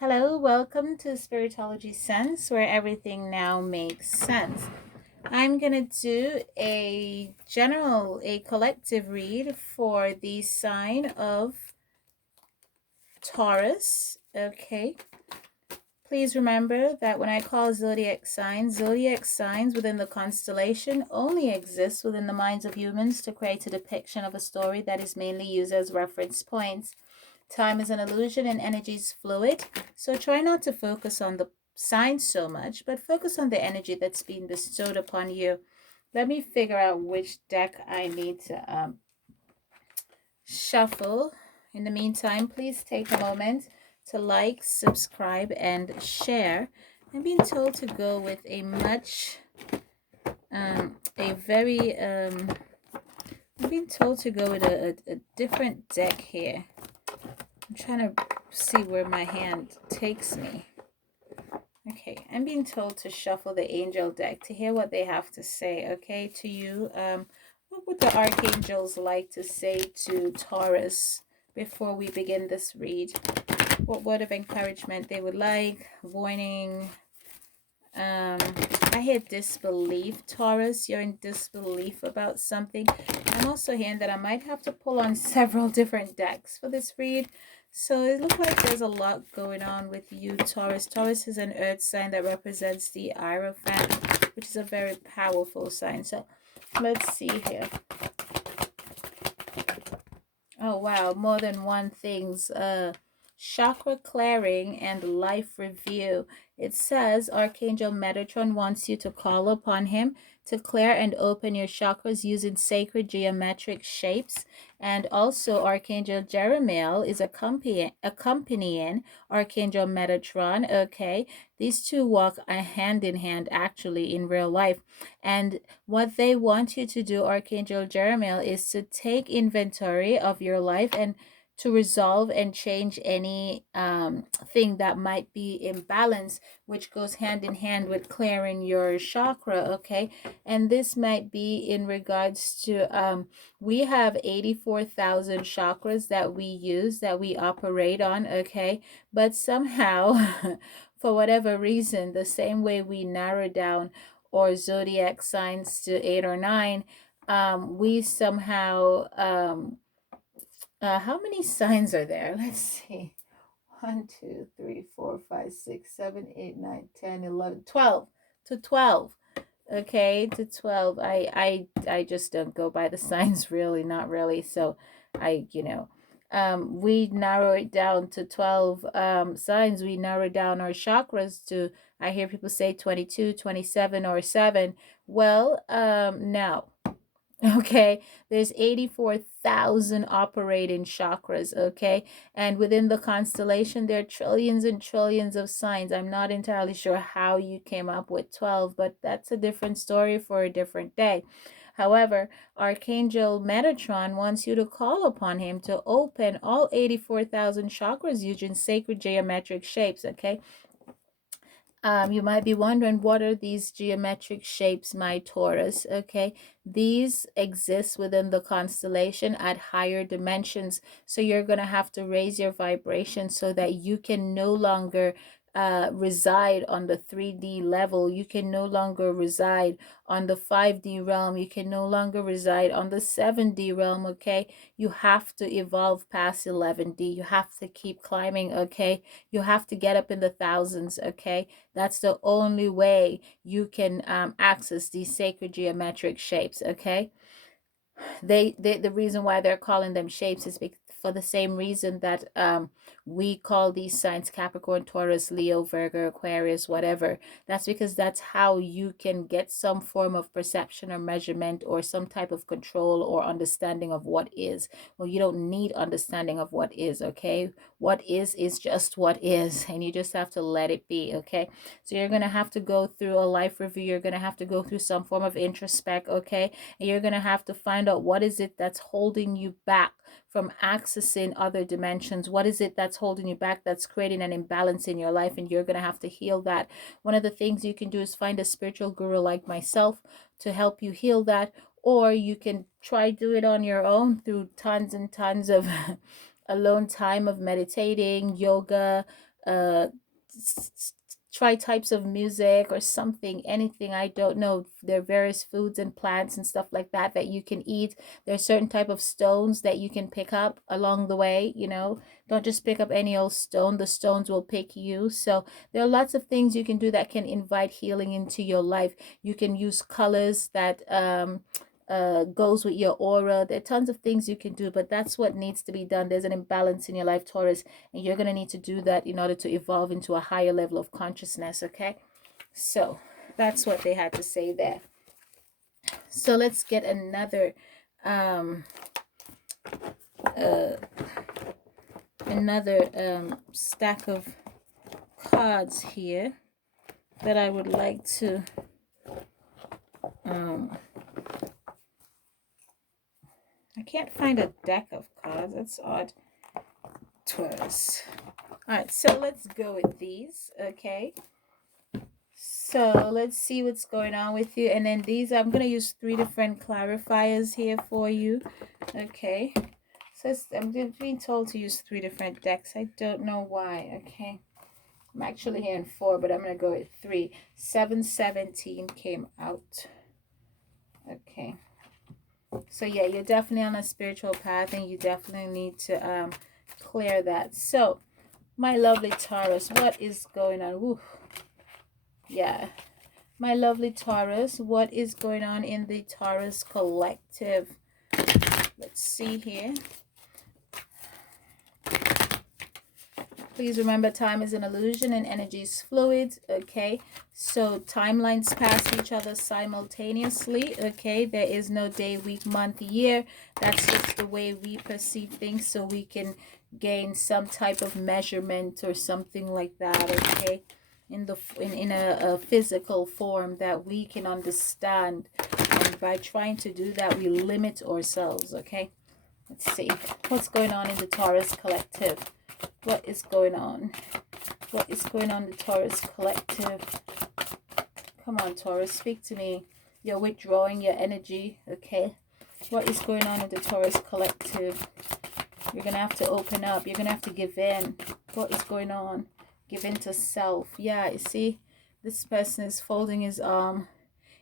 Hello, welcome to Spiritology Sense, where everything now makes sense. I'm gonna do a collective read for the sign of Taurus. Okay. Please remember that when I call zodiac signs within the constellation only exist within the minds of humans to create a depiction of a story that is mainly used as reference points. Time is an illusion and energy is fluid, so try not to focus on the signs so much, but focus on the energy that's being bestowed upon you. Let me figure out which deck I need to shuffle. In the meantime, please take a moment to like, subscribe, and share. I'm being told to go with a very, I'm being told to go with a different deck here. I'm trying to see where my hand takes me. Okay, I'm being told to shuffle the angel deck to hear what they have to say, okay, to you. What would the archangels like to say to Taurus before we begin this read? What word of encouragement they would like, warning. I hear disbelief, Taurus. You're in disbelief about something. I'm also hearing that I might have to pull on several different decks for this read. So it looks like there's a lot going on with you, Taurus. Taurus is an earth sign that represents the Hierophant, which is a very powerful sign. So let's see here. Oh, wow. More than one things. Chakra clearing and life review. It says Archangel Metatron wants you to call upon him to clear and open your chakras using sacred geometric shapes. And also Archangel Jeremiel is accompanying Archangel Metatron. Okay, these two walk hand in hand actually in real life. And what they want you to do, Archangel Jeremiel, is to take inventory of your life and to resolve and change any thing that might be imbalanced, which goes hand in hand with clearing your chakra. Okay, and this might be in regards to we have 84,000 chakras that we use, that we operate on. Okay, but somehow for whatever reason, the same way we narrow down or zodiac signs to 8 or 9, we somehow how many signs are there? Let's see. 1, 2, 3, 4, 5, 6, 7, 8, 9, 10, 11, 12. To 12. Okay, to 12. I just don't go by the signs, really, not really. So we narrow it down to 12 signs. We narrow down our chakras to, I hear people say 22, 27, or 7. Well, no. Okay, there's 84,000 operating chakras. Okay, and within the constellation there are trillions and trillions of signs. I'm not entirely sure how you came up with 12, but that's a different story for a different day. However, Archangel Metatron wants you to call upon him to open all 84,000 chakras using sacred geometric shapes. Okay, you might be wondering, what are these geometric shapes, my Taurus? Okay, these exist within the constellation at higher dimensions. So you're going to have to raise your vibration so that you can no longer reside on the 3D level. You can no longer reside on the 5D realm. You can no longer reside on the 7D realm. Okay, you have to evolve past 11D. You have to keep climbing. Okay, you have to get up in the thousands. Okay, that's the only way you can access these sacred geometric shapes. Okay, the reason why they're calling them shapes is for the same reason that we call these signs Capricorn, Taurus, Leo, Virgo, Aquarius, whatever. That's because that's how you can get some form of perception or measurement or some type of control or understanding of what is. Well, you don't need understanding of what is. Okay, what is just what is, and you just have to let it be. Okay, so you're gonna have to go through a life review. You're gonna have to go through some form of introspect. Okay, and you're gonna have to find out what is it that's holding you back from accessing other dimensions. What is it that's holding you back, that's creating an imbalance in your life, and you're going to have to heal that. One of the things you can do is find a spiritual guru like myself to help you heal that, or you can try do it on your own through tons and tons of alone time of meditating, yoga, uh try types of music or something, anything. I don't know. There are various foods and plants and stuff like that that you can eat. There's certain type of stones that you can pick up along the way, you know. Don't just pick up any old stone. The stones will pick you. So there are lots of things you can do that can invite healing into your life. You can use colors that goes with your aura. There are tons of things you can do, but that's what needs to be done. There's an imbalance in your life, Taurus, and you're going to need to do that in order to evolve into a higher level of consciousness. Okay, so that's what they had to say there. So let's get another um uh stack of cards here that I would like to I can't find a deck of cards. That's odd. Taurus. All right, so let's go with these. Okay, so let's see what's going on with you. And then these, I'm going to use 3 different clarifiers here for you. Okay, so I'm being told to use 3 different decks. I don't know why. Okay, I'm actually hearing 4, but I'm going to go with 3. 717 came out. Okay, so yeah, you're definitely on a spiritual path, and you definitely need to clear that. So my lovely Taurus, what is going on? Woo. Yeah, my lovely Taurus, what is going on in the Taurus collective? Let's see here. Please remember, time is an illusion and energy is fluid. Okay, so timelines pass each other simultaneously. Okay, there is no day, week, month, year. That's just the way we perceive things, so we can gain some type of measurement or something like that. Okay, in a physical form that we can understand, and by trying to do that, we limit ourselves. Okay, let's see what's going on in the Taurus collective. What is going on? What is going on in the Taurus collective? Come on, Taurus, speak to me. You're withdrawing your energy. Okay, what is going on in the Taurus collective? You're gonna have to open up. You're gonna have to give in. What is going on? Give in to self. Yeah, you see, this person is folding his arm.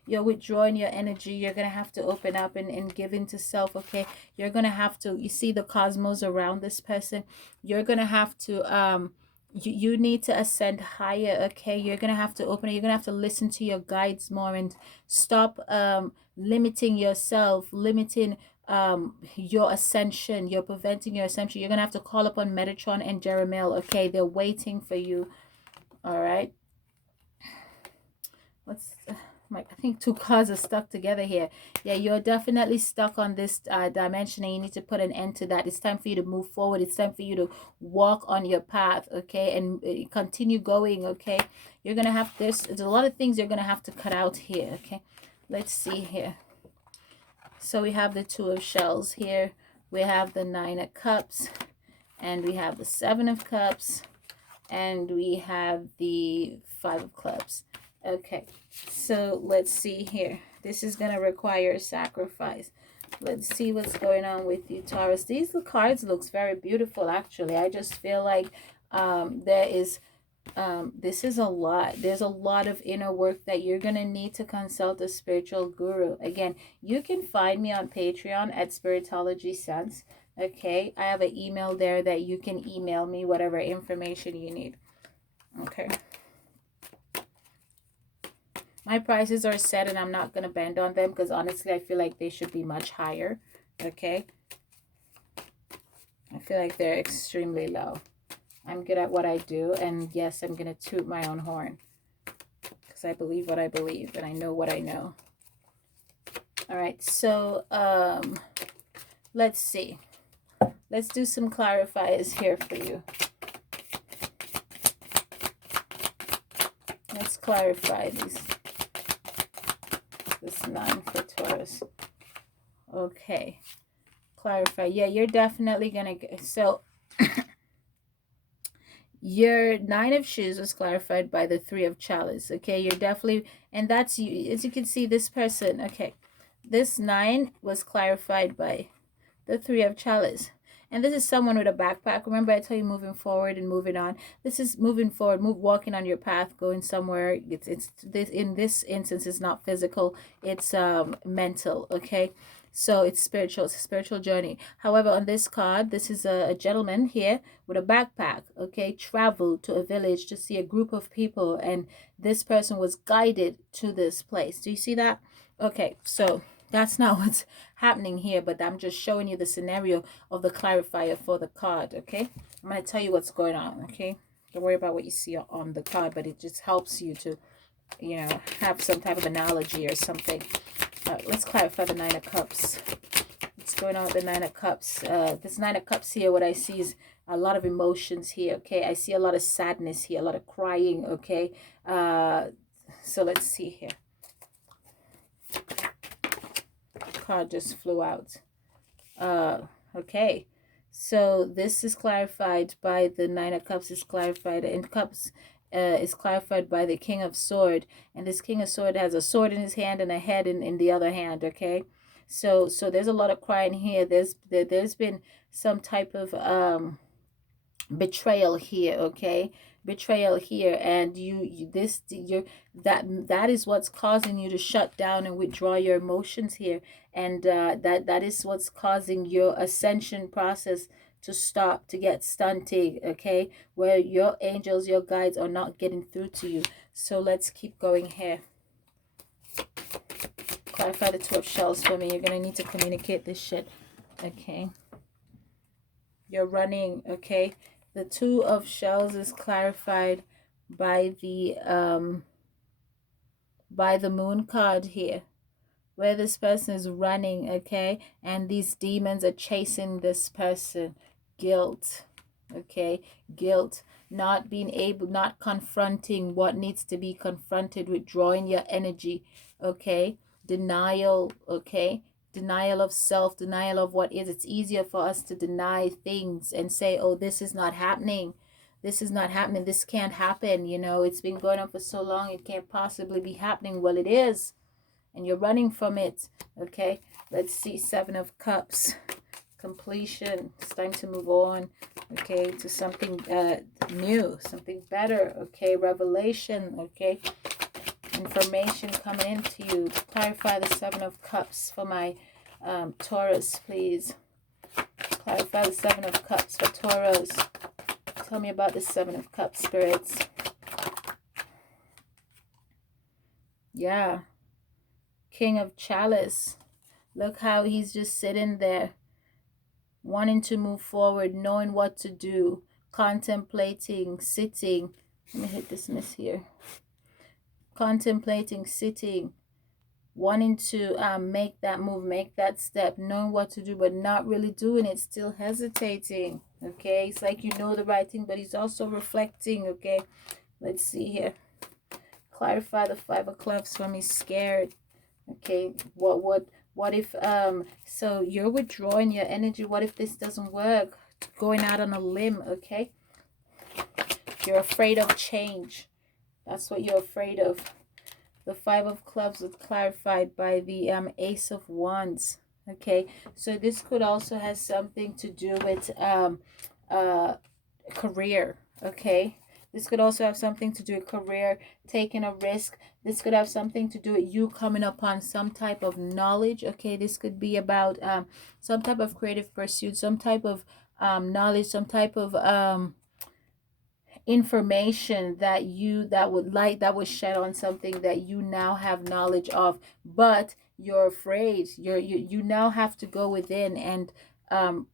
You're withdrawing your energy. You're going to have to open up and give into self. Okay, you're going to have to, you see the cosmos around this person. You're going to have to you need to ascend higher. Okay, you're going to have to open it. You're going to have to listen to your guides more, and stop limiting yourself, limiting your ascension. You're preventing your ascension. You're going to have to call upon Metatron and Jeremiel. Okay, they're waiting for you. All right, let's I think 2 cards are stuck together here. Yeah, you're definitely stuck on this dimension, and you need to put an end to that. It's time for you to move forward. It's time for you to walk on your path. Okay, and continue going. Okay, you're gonna have there's a lot of things you're gonna have to cut out here. Okay, let's see here. So we have the 2 of shells here, we have the 9 of cups, and we have the 7 of cups, and we have the 5 of clubs. Okay, so let's see here. This is going to require a sacrifice. Let's see what's going on with you, Taurus. These cards looks very beautiful, actually. I just feel like there is this is a lot. There's a lot of inner work that you're going to need to consult a spiritual guru. Again, you can find me on Patreon at spiritologysense. Okay, I have an email there that you can email me whatever information you need. Okay, my prices are set, and I'm not going to bend on them, because honestly I feel like they should be much higher. Okay, I feel like they're extremely low. I'm good at what I do, and yes, I'm going to toot my own horn, because I believe what I believe, and I know what I know. All right, so let's see. Let's do some clarifiers here for you. Let's clarify this 9 for Taurus. Okay, clarify. Yeah, you're definitely gonna get, so your 9 of shoes was clarified by the 3 of chalice. Okay, you're definitely, and that's you, as you can see, this person. Okay, this 9 was clarified by the 3 of chalice. And this is someone with a backpack. Remember, I tell you moving forward and moving on. This is moving forward, walking on your path, going somewhere. It's this, in this instance, it's not physical, it's mental, okay? So it's spiritual, it's a spiritual journey. However, on this card, this is a gentleman here with a backpack, okay, traveled to a village to see a group of people, and this person was guided to this place. Do you see that? Okay, so that's not what's happening here, but I'm just showing you the scenario of the clarifier for the card, okay? I'm going to tell you what's going on, okay? Don't worry about what you see on the card, but it just helps you to, you know, have some type of analogy or something. Let's clarify the Nine of Cups. What's going on with the Nine of Cups? This Nine of Cups here, what I see is a lot of emotions here, okay? I see a lot of sadness here, a lot of crying, okay? So let's see here. Card just flew out. Okay, so this is clarified by the Nine of Cups, is clarified in Cups, is clarified by the King of Sword, and this King of Sword has a sword in his hand and a head in the other hand, okay? So there's a lot of crying here. There's been some type of betrayal here, okay? Betrayal here, and that is what's causing you to shut down and withdraw your emotions here, and that is what's causing your ascension process to stop, to get stunted, okay? Where your angels, your guides are not getting through to you. So let's keep going here. Clarify the Two of Shells for me. You're gonna need to communicate this shit, okay? You're running, okay? The Two of Shells is clarified by the Moon card here, where this person is running, okay? And these demons are chasing this person. Guilt, okay? Guilt, not being able, not confronting what needs to be confronted, withdrawing your energy, okay? Denial, okay? Denial of self, denial of what is. It's easier for us to deny things and say, oh, this is not happening. This is not happening. This can't happen. You know, it's been going on for so long. It can't possibly be happening. Well, it is. And you're running from it. Okay. Let's see. Seven of Cups. Completion. It's time to move on. Okay. To something new. Something better. Okay. Revelation. Okay. Information coming into you. Clarify the Seven of Cups for my Taurus, please. Clarify the Seven of Cups for Taurus. Tell me about the Seven of Cups, spirits. Yeah. King of Chalice. Look how he's just sitting there, wanting to move forward, knowing what to do, contemplating, sitting. Let me hit this miss here. Contemplating, sitting, wanting to make that move, make that step, knowing what to do, but not really doing it, still hesitating, okay? It's like you know the right thing, but he's also reflecting, okay? Let's see here. Clarify the Five of Clubs for me. Scared, okay? What if so you're withdrawing your energy? What if this doesn't work? Going out on a limb, okay? You're afraid of change. That's what you're afraid of. The Five of Clubs was clarified by the Ace of Wands. Okay, so this could also have something to do with career. Okay, this could also have something to do with career, taking a risk. This could have something to do with you coming upon some type of knowledge. Okay, this could be about some type of creative pursuit, some type of knowledge, some type of information that would shed on something that you now have knowledge of, but you're afraid. You now have to go within and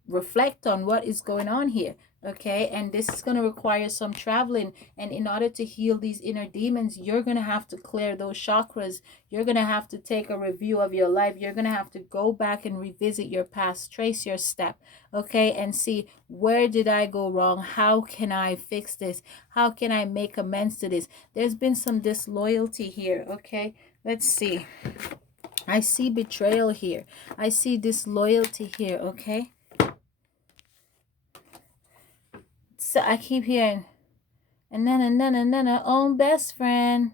reflect on what is going on here, okay? And this is going to require some traveling, and in order to heal these inner demons, you're going to have to clear those chakras. You're going to have to take a review of your life. You're going to have to go back and revisit your past, trace your step, okay, and see, where did I go wrong? How can I fix this? How can I make amends to this? There's been some disloyalty here, okay? Let's see. I see betrayal here. I see disloyalty here, okay? So I keep hearing, and then own best friend.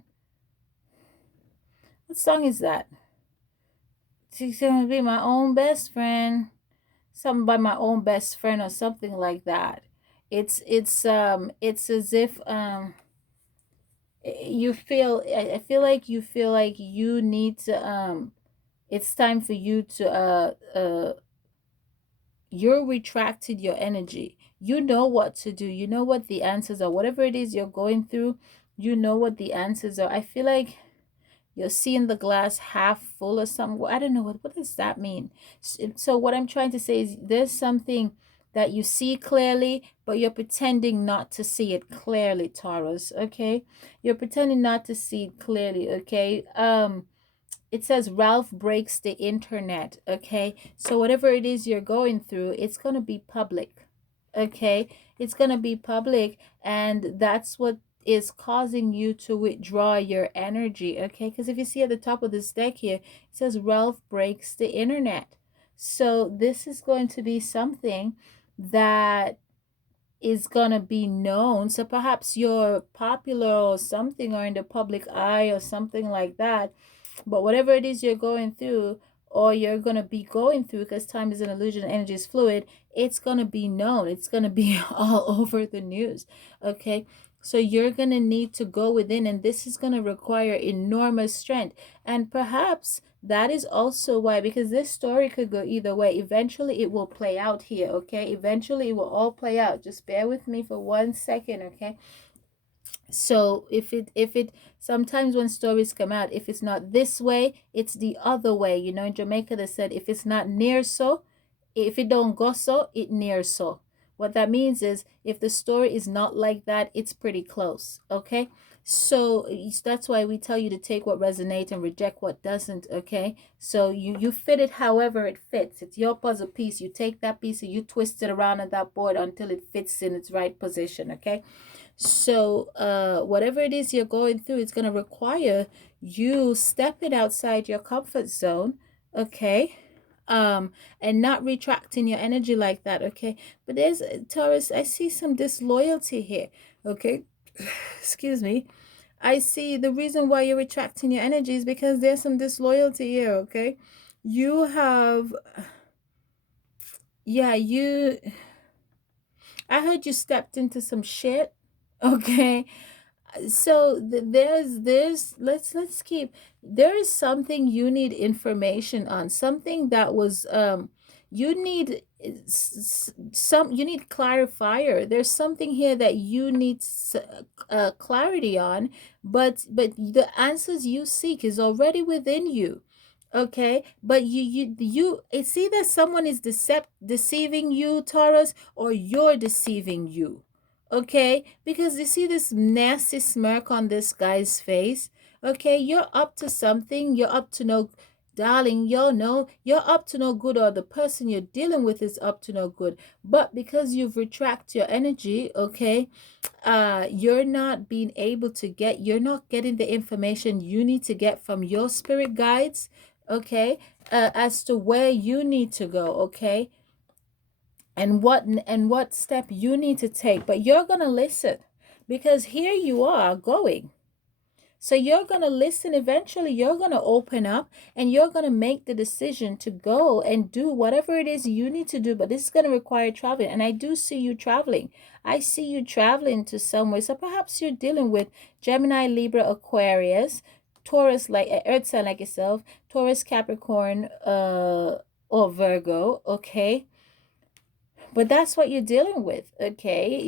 What song is that? She's gonna be my own best friend. something by my own best friend or something like that. It's as if you feel, I feel like you feel like you need to it's time for you to you're retracted your energy. You know what to do. You know what the answers are. Whatever it is you're going through, you know what the answers are. I feel like you're seeing the glass half full or something. I don't know what does that mean. So what I'm trying to say is there's something that you see clearly, but you're pretending not to see it clearly, Taurus. Okay, you're pretending not to see it clearly. Okay. It says Ralph breaks the internet. Okay, so whatever it is you're going through, it's gonna be public. Okay, it's gonna be public, and that's what is causing you to withdraw your energy. Okay, because if you see at the top of this deck here, it says Ralph breaks the internet. So this is going to be something that is gonna be known. So perhaps you're popular or something, or in the public eye or something like that, but whatever it is you're going through, or you're going to be going through, because time is an illusion, energy is fluid, it's going to be known. It's going to be all over the news. Okay. So you're going to need to go within, and this is going to require enormous strength. And perhaps that is also why, because this story could go either way. Eventually, it will play out here. Okay. Eventually, it will all play out. Just bear with me for 1 second. Okay. So if it sometimes when stories come out, if it's not this way, it's the other way. You know, in Jamaica they said if it's not near so, if it don't go so, it near so. What that means is if the story is not like that, it's pretty close. Okay. So that's why we tell you to take what resonates and reject what doesn't. Okay. So you fit it however it fits. It's your puzzle piece. You take that piece and you twist it around on that board until it fits in its right position. Okay. So, whatever it is you're going through, it's going to require you stepping outside your comfort zone, okay? And not retracting your energy like that, okay? But there's Taurus, I see some disloyalty here, okay? Excuse me. I see the reason why you're retracting your energy is because there's some disloyalty here, okay? You have, yeah, I heard you stepped into some shit, okay? So there's let's keep, there is something you need information on, something that was you need some, you need clarifier. There's something here that you need clarity on, but the answers you seek is already within you. Okay, but it's either someone is deceiving you, Taurus, or you're deceiving you. Okay, because you see this nasty smirk on this guy's face. Okay, you're up to something. You're up to no, darling, you're up to no good, or the person you're dealing with is up to no good. But because you've retracted your energy, okay, you're not being able to get, you're not getting the information you need to get from your spirit guides, okay, as to where you need to go, okay, and what step you need to take. But you're going to listen, because here you are going. So you're going to listen. Eventually you're going to open up, and you're going to make the decision to go and do whatever it is you need to do. But this is going to require traveling, and I do see you traveling. I see you traveling to somewhere. So perhaps you're dealing with Gemini, Libra, Aquarius, Taurus, like earth sign like yourself, Taurus, Capricorn, or Virgo, okay? But that's what you're dealing with, okay?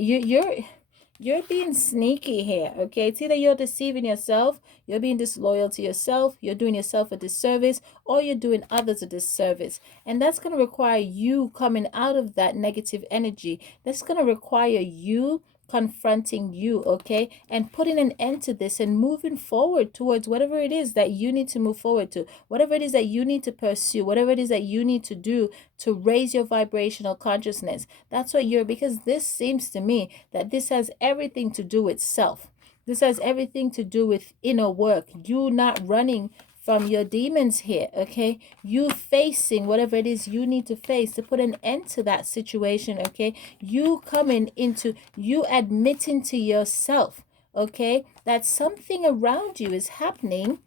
You're being sneaky here, okay? It's either you're deceiving yourself, you're being disloyal to yourself, you're doing yourself a disservice, or you're doing others a disservice. And that's going to require you coming out of that negative energy. That's going to require you confronting you, okay, and putting an end to this and moving forward towards whatever it is that you need to move forward to, whatever it is that you need to pursue, whatever it is that you need to do to raise your vibrational consciousness. That's what you're, because this seems to me that this has everything to do with self. This has everything to do with inner work. You not running from your demons here, okay? You facing whatever it is you need to face to put an end to that situation, okay? You coming into, you admitting to yourself, okay, that something around you is happening,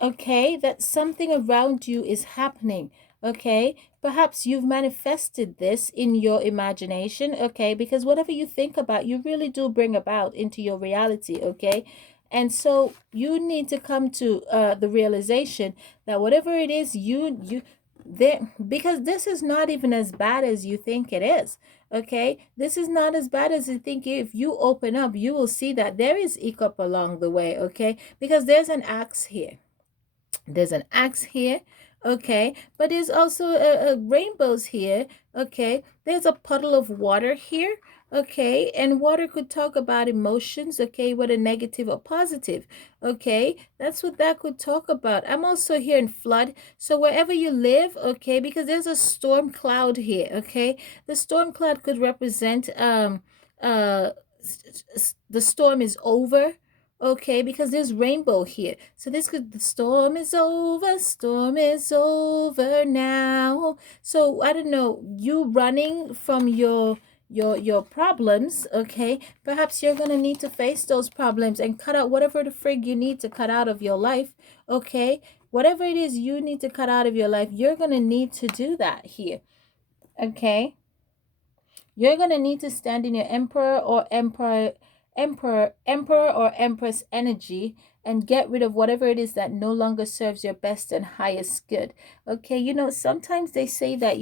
okay, that something around you is happening, Okay, perhaps you've manifested this in your imagination. Okay, because whatever you think about, you really do bring about into your reality. Okay, and so you need to come to the realization that whatever it is you there, because this is not even as bad as you think it is. Okay, this is not as bad as you think. If you open up, you will see that there is hiccup along the way. Okay, because there's an axe here, there's an axe here. Okay, but there's also rainbows here. Okay, there's a puddle of water here. Okay, and water could talk about emotions. Okay, whether negative or positive. Okay, that's what that could talk about. I'm also here in flood, so wherever you live, okay, because there's a storm cloud here. Okay, the storm cloud could represent uh the storm is over. Okay, because there's rainbow here. So this could, the storm is over now. So I don't know, you running from your problems, okay? Perhaps you're gonna need to face those problems and cut out whatever the frig you need to cut out of your life, okay? Whatever it is you need to cut out of your life, you're gonna need to do that here, okay? You're going to need to stand in your emperor or empress energy and get rid of whatever it is that no longer serves your best and highest good. Okay, sometimes they say that,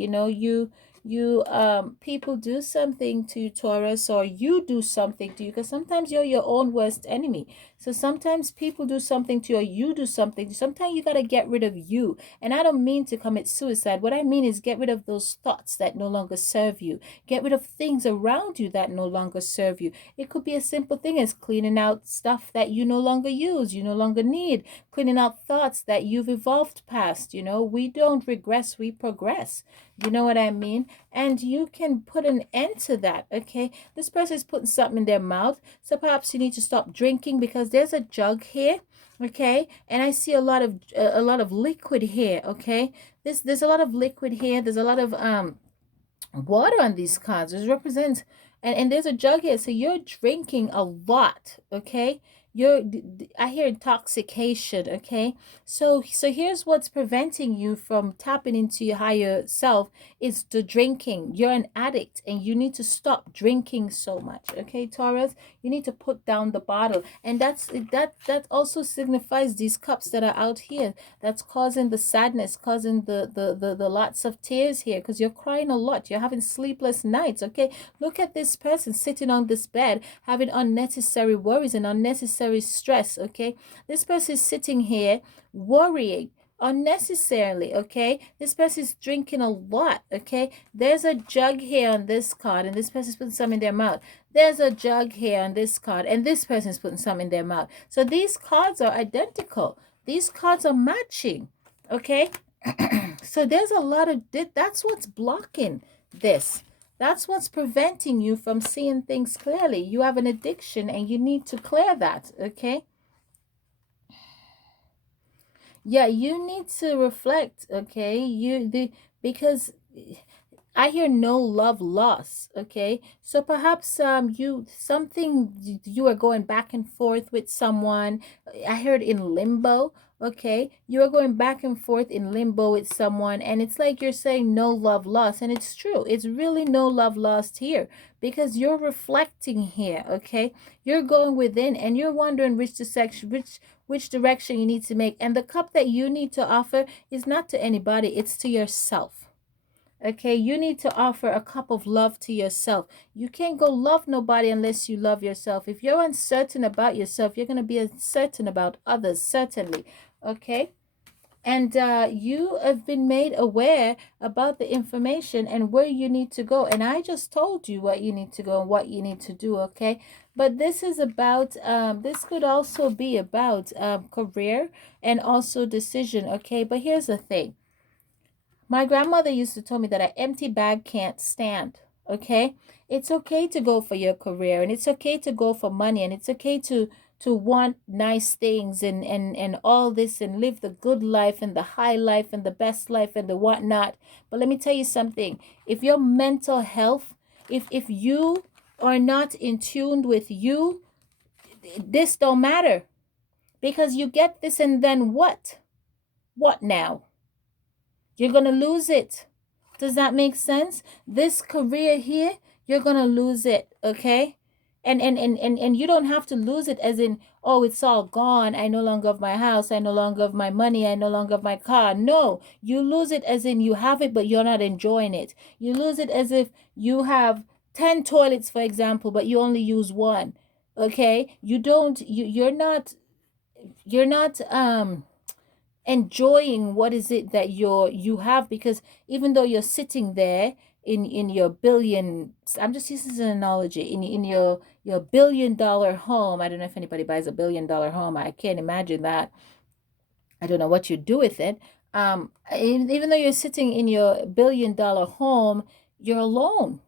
people do something to Taurus, or you do something to you, because sometimes you're your own worst enemy. So sometimes people do something to you, or you do something. Sometimes you got to get rid of you. And I don't mean to commit suicide. What I mean is get rid of those thoughts that no longer serve you. Get rid of things around you that no longer serve you. It could be a simple thing as cleaning out stuff that you no longer use, you no longer need, cleaning out thoughts that you've evolved past. We don't regress, we progress. You know what I mean? And you can put an end to that, okay? This person is putting something in their mouth, so perhaps you need to stop drinking, because there's a jug here, okay? And I see a lot of liquid here, okay? There's a lot of liquid here. There's a lot of water on these cards. It represents, and there's a jug here, so you're drinking a lot, okay? I hear intoxication, okay? So here's what's preventing you from tapping into your higher self is the drinking. You're an addict and you need to stop drinking so much, okay, Taurus? You need to put down the bottle. And that also signifies these cups that are out here, that's causing the sadness, causing the lots of tears here, because you're crying a lot, you're having sleepless nights. Okay, look at this person sitting on this bed having unnecessary worries and unnecessary stress. Okay, this person is sitting here worrying unnecessarily. Okay, this person is drinking a lot. Okay, there's a jug here on this card, and this person's putting some in their mouth. There's a jug here on this card, and this person's putting some in their mouth. So these cards are identical, these cards are matching. Okay, so there's a lot of, that's what's blocking this. That's what's preventing you from seeing things clearly. You have an addiction and you need to clear that. Okay, yeah, you need to reflect. Okay, because I hear no love loss. Okay, so perhaps you are going back and forth with someone. I heard in limbo. Okay, you are going back and forth in limbo with someone, and it's like you're saying no love lost, and it's true. It's really no love lost here, because you're reflecting here. Okay, you're going within, and you're wondering which direction you need to make, and the cup that you need to offer is not to anybody; it's to yourself. Okay, you need to offer a cup of love to yourself. You can't go love nobody unless you love yourself. If you're uncertain about yourself, you're going to be uncertain about others, certainly. Okay, and you have been made aware about the information and where you need to go. And I just told you what you need to go and what you need to do. Okay, but this is about this could also be about career and also decision. Okay, but here's the thing. My grandmother used to tell me that an empty bag can't stand. Okay? It's okay to go for your career, and it's okay to go for money, and it's okay to want nice things and all this, and live the good life and the high life and the best life and the whatnot. But let me tell you something. If your mental health, if you are not in tune with you, this don't matter, because you get this and then what? What now? You're going to lose it. Does that make sense? This career here, you're going to lose it, okay? And you don't have to lose it as in, oh, it's all gone. I no longer have my house. I no longer have my money. I no longer have my car. No, you lose it as in you have it, but you're not enjoying it. You lose it as if you have 10 toilets, for example, but you only use one. Okay? You're not enjoying what is it that you have, because even though you're sitting there in your billion, I'm just using this as an analogy, in your $1 billion home. I don't know if anybody buys a $1 billion home. I can't imagine that. I don't know what you do with it. Even though you're sitting in your $1 billion home, you're alone.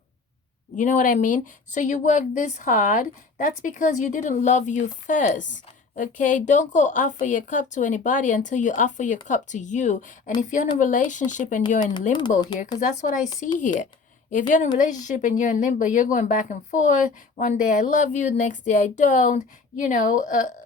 You know what I mean? So you work this hard. That's because you didn't love you first. Okay, don't go offer your cup to anybody until you offer your cup to you. And if you're in a relationship and you're in limbo here, because that's what I see here. If you're in a relationship and you're in limbo, you're going back and forth. One day I love you, next day I don't.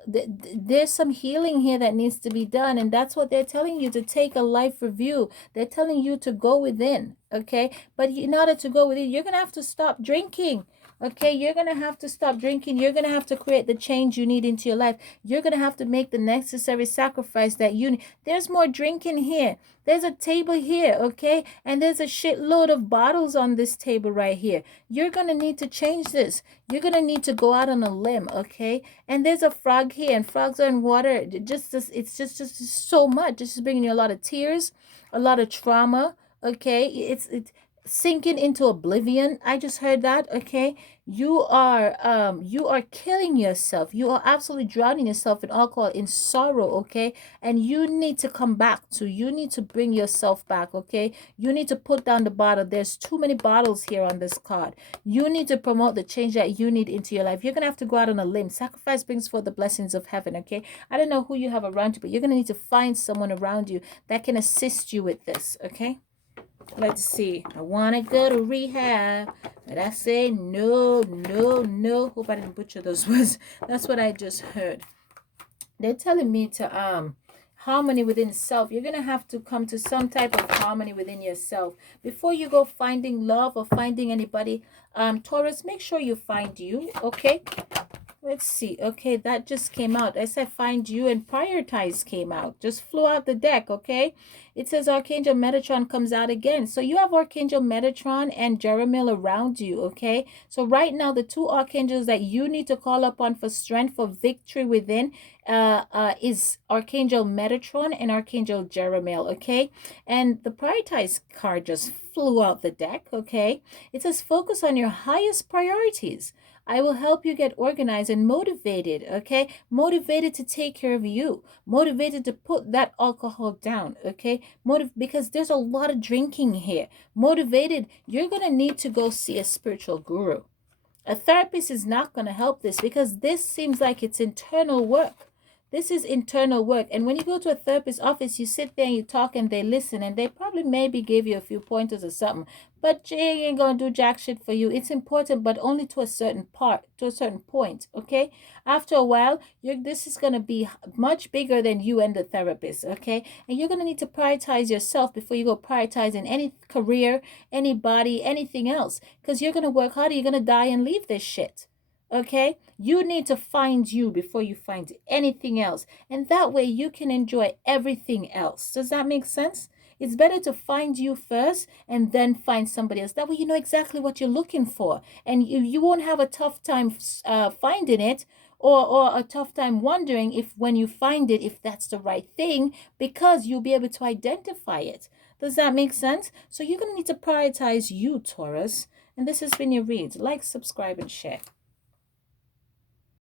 There's some healing here that needs to be done. And that's what they're telling you, to take a life review. They're telling you to go within. Okay, but in order to go within, you're going to have to stop drinking. Okay, you're going to have to stop drinking. You're going to have to create the change you need into your life. You're going to have to make the necessary sacrifice that you need. There's more drinking here. There's a table here, okay? And there's a shitload of bottles on this table right here. You're going to need to change this. You're going to need to go out on a limb, okay? And there's a frog here, and frogs are in water. It's just so much. This is bringing you a lot of tears, a lot of trauma, okay? It's sinking into oblivion. I just heard that, okay? You are killing yourself. You are absolutely drowning yourself in alcohol, in sorrow, okay? And you need to come back to, you need to bring yourself back, okay? You need to put down the bottle. There's too many bottles here on this card. You need to promote the change that you need into your life. You're gonna have to go out on a limb. Sacrifice brings forth the blessings of heaven, okay? I don't know who you have around you, but you're gonna need to find someone around you that can assist you with this, okay? Let's see. I want to go to rehab, but I say no, no, no. Hope I didn't butcher those words. That's what I just heard. They're telling me to harmony within self. You're gonna have to come to some type of harmony within yourself before you go finding love or finding anybody. Taurus, make sure you find you, okay? Let's see. Okay, that just came out. I said find you, and prioritize came out. Just flew out the deck, okay? It says Archangel Metatron comes out again. So you have Archangel Metatron and Jeremiel around you, okay? So right now, the two archangels that you need to call upon for strength, for victory within, is Archangel Metatron and Archangel Jeremiel, okay? And the prioritize card just flew out the deck, okay? It says focus on your highest priorities. I will help you get organized and motivated, okay? Motivated to take care of you. Motivated to put that alcohol down, okay? Because there's a lot of drinking here. Motivated, you're going to need to go see a spiritual guru. A therapist is not going to help this, because this seems like it's internal work. This is internal work. And when you go to a therapist's office, you sit there and you talk and they listen, and they probably maybe give you a few pointers or something. But Jay ain't gonna do jack shit for you. It's important, but only to a certain point, okay? After a while, this is gonna be much bigger than you and the therapist, okay? And you're gonna need to prioritize yourself before you go prioritizing any career, any body, anything else. Because you're gonna work hard, you're gonna die and leave this shit. Okay, you need to find you before you find anything else, and that way you can enjoy everything else. Does that make sense? It's better to find you first and then find somebody else. That way you know exactly what you're looking for, and you won't have a tough time finding it, or a tough time wondering if when you find it, if that's the right thing, because you'll be able to identify it. Does that make sense? So you're going to need to prioritize you, Taurus. And this has been your read. Like, subscribe, and share.